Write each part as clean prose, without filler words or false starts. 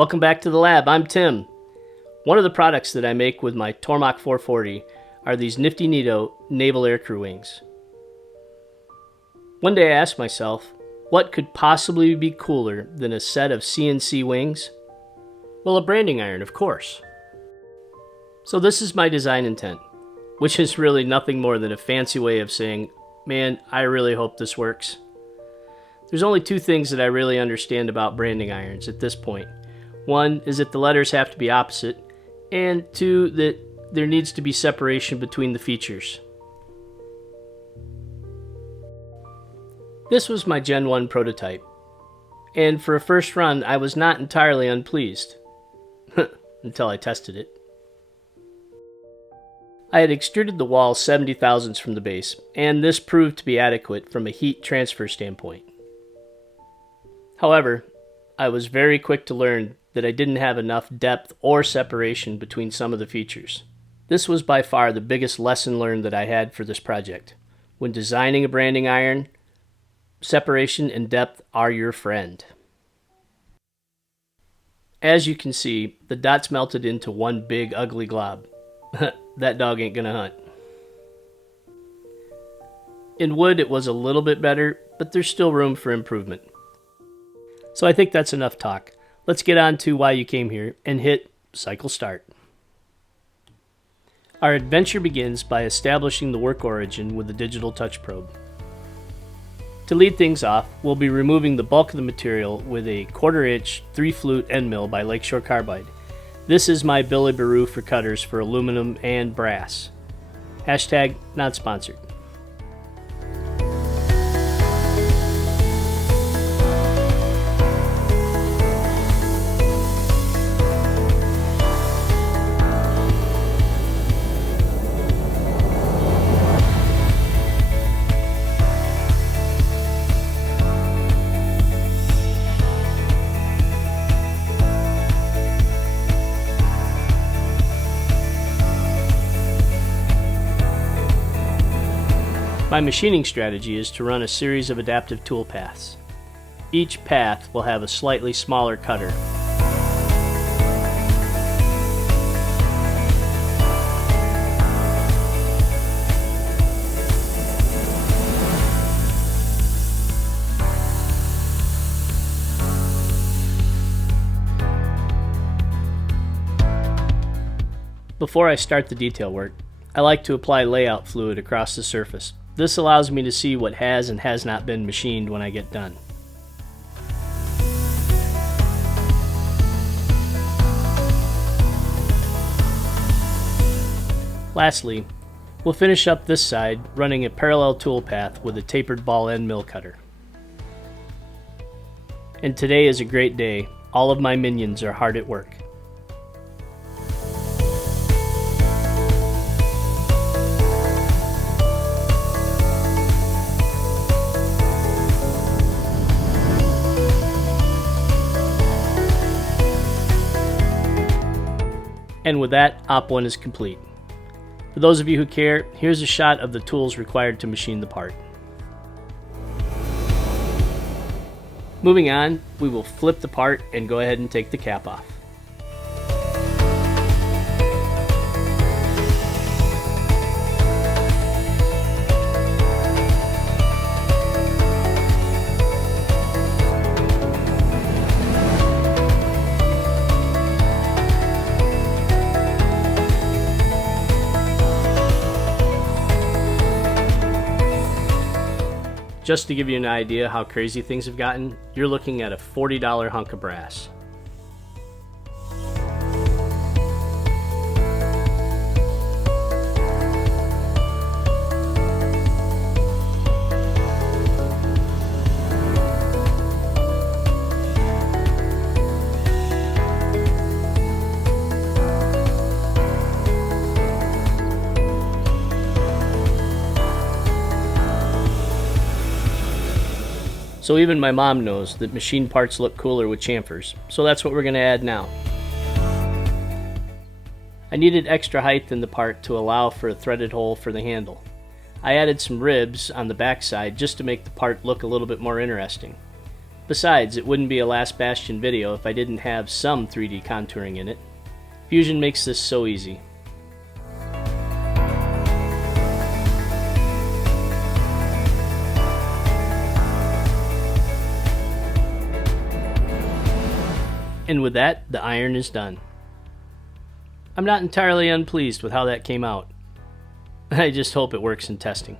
Welcome back to the lab. I'm Tim. One of the products that I make with my Tormach 440 are these nifty neato naval aircrew wings. One day I asked myself, what could possibly be cooler than a set of CNC wings? Well, a branding iron, of course. So this is my design intent, which is really nothing more than a fancy way of saying, man, I really hope this works. There's only two things that I really understand about branding irons at this point. One is that the letters have to be opposite, and two, that there needs to be separation between the features. This was my Gen 1 prototype, and for a first run I was not entirely unpleased, until I tested it. I had extruded the wall 70 thousandths from the base, and this proved to be adequate from a heat transfer standpoint. However, I was very quick to learn that I didn't have enough depth or separation between some of the features. This was by far the biggest lesson learned that I had for this project. When designing a branding iron, separation and depth are your friend. As you can see, the dots melted into one big ugly glob. That dog ain't gonna hunt. In wood it was a little bit better, but there's still room for improvement. So I think that's enough talk. Let's get on to why you came here and hit cycle start. Our adventure begins by establishing the work origin with the digital touch probe. To lead things off, we'll be removing the bulk of the material with a 1/4 inch 3-flute end mill by Lakeshore Carbide. This is my Billy Baroo for cutters for aluminum and brass. Hashtag not sponsored. My machining strategy is to run a series of adaptive tool paths. Each path will have a slightly smaller cutter. Before I start the detail work, I like to apply layout fluid across the surface. This allows me to see what has and has not been machined when I get done. Lastly, we'll finish up this side running a parallel tool path with a tapered ball end mill cutter. And today is a great day. All of my minions are hard at work. And with that, Op 1 is complete. For those of you who care, here's a shot of the tools required to machine the part. Moving on, we will flip the part and go ahead and take the cap off. Just to give you an idea how crazy things have gotten, you're looking at a $40 hunk of brass. So even my mom knows that machine parts look cooler with chamfers, so that's what we're going to add now. I needed extra height in the part to allow for a threaded hole for the handle. I added some ribs on the back side just to make the part look a little bit more interesting. Besides, it wouldn't be a Last Bastion video if I didn't have some 3D contouring in it. Fusion makes this so easy. And with that, the iron is done. I'm not entirely unpleased with how that came out. I just hope it works in testing.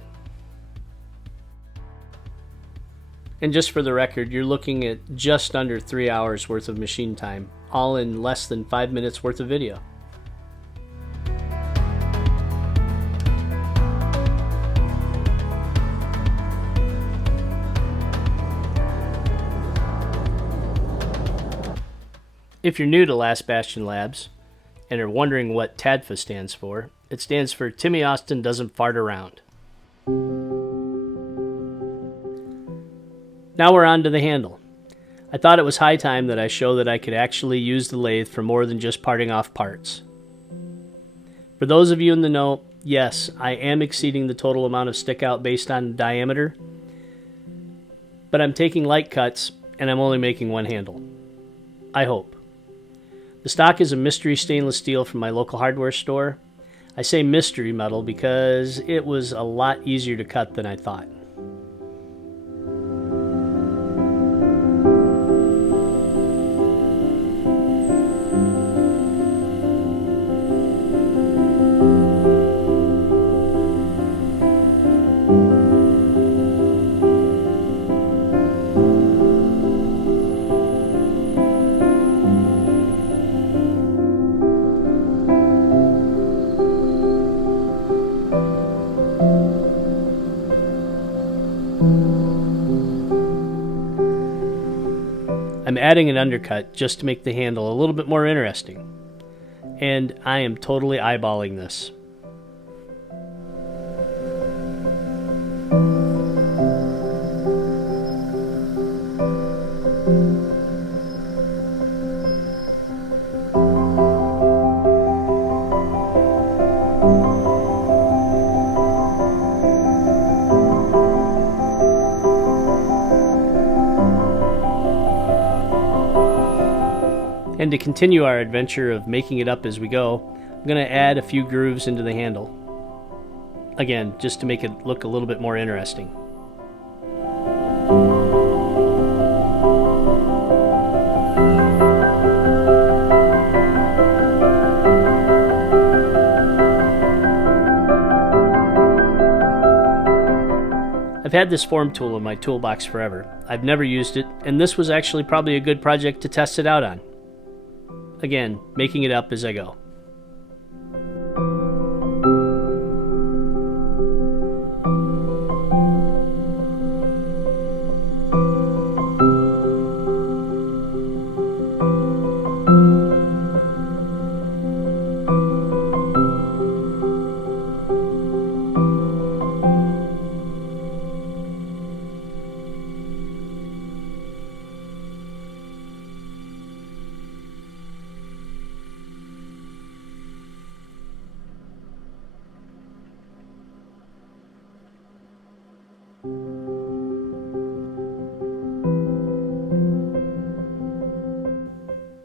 And just for the record, you're looking at just under 3 hours worth of machine time, all in less than 5 minutes worth of video. If you're new to Last Bastion Labs and are wondering what TADFA stands for, it stands for Timmy Austin Doesn't Fart Around. Now we're on to the handle. I thought it was high time that I show that I could actually use the lathe for more than just parting off parts. For those of you in the know, yes, I am exceeding the total amount of stick out based on diameter, but I'm taking light cuts and I'm only making one handle. I hope. The stock is a mystery stainless steel from my local hardware store. I say mystery metal because it was a lot easier to cut than I thought. I'm adding an undercut just to make the handle a little bit more interesting. And I am totally eyeballing this. And to continue our adventure of making it up as we go, I'm going to add a few grooves into the handle. Again, just to make it look a little bit more interesting. I've had this form tool in my toolbox forever. I've never used it, and this was actually probably a good project to test it out on. Again, making it up as I go.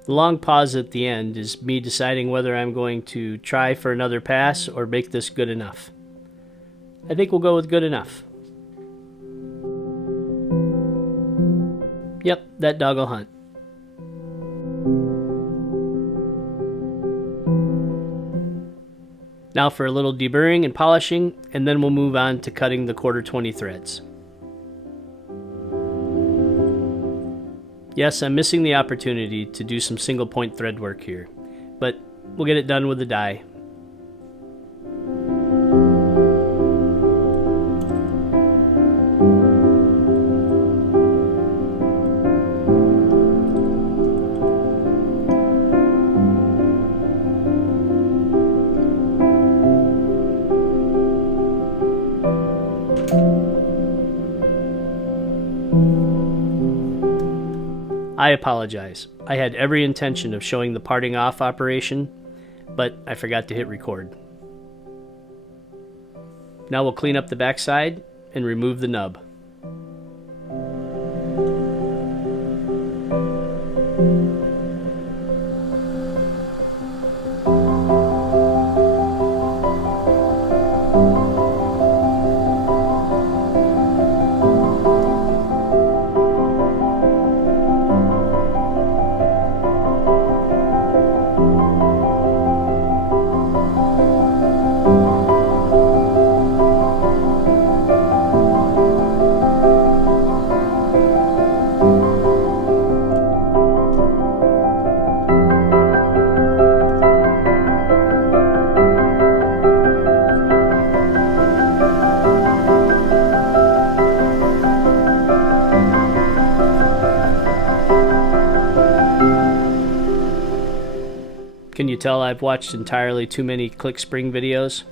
The long pause at the end is me deciding whether I'm going to try for another pass or make this good enough. I think we'll go with good enough. Yep, that dog will hunt. Now for a little deburring and polishing, and then we'll move on to cutting the 1/4 threads. Yes, I'm missing the opportunity to do some single point thread work here, but we'll get it done with the die. I apologize. I had every intention of showing the parting off operation, but I forgot to hit record. Now we'll clean up the backside and remove the nub. tell I've watched entirely too many click spring videos?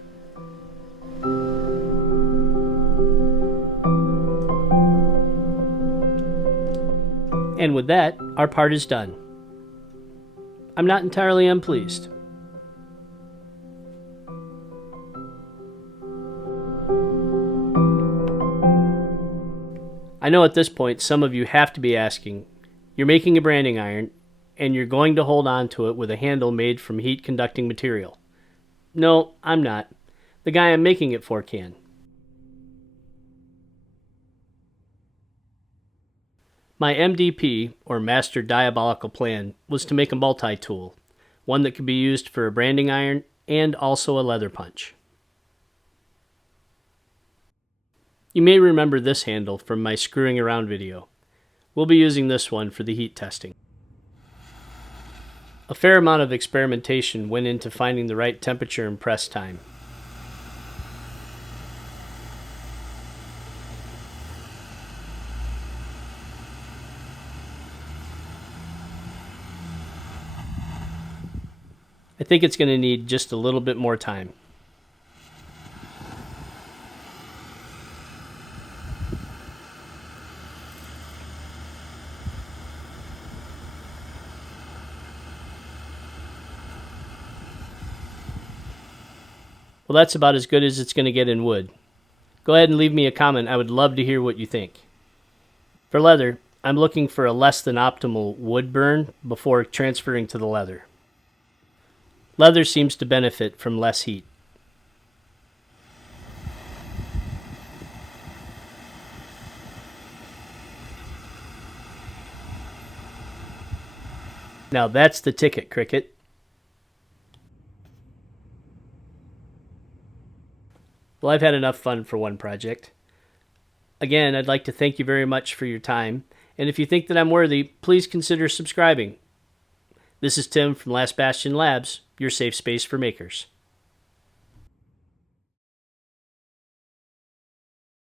And with that, our part is done. I'm not entirely unpleased. I know at this point some of you have to be asking, you're making a branding iron and you're going to hold on to it with a handle made from heat conducting material. No, I'm not. The guy I'm making it for can. My MDP, or Master Diabolical Plan, was to make a multi-tool, one that could be used for a branding iron and also a leather punch. You may remember this handle from my screwing around video. We'll be using this one for the heat testing. A fair amount of experimentation went into finding the right temperature and press time. I think it's going to need just a little bit more time. Well, that's about as good as it's going to get in wood. Go ahead and leave me a comment. I would love to hear what you think. For leather, I'm looking for a less than optimal wood burn before transferring to the leather. Leather seems to benefit from less heat. Now that's the ticket, Cricket. Well, I've had enough fun for one project. Again, I'd like to thank you very much for your time, and if you think that I'm worthy, please consider subscribing. This is Tim from Last Bastion Labs, your safe space for makers.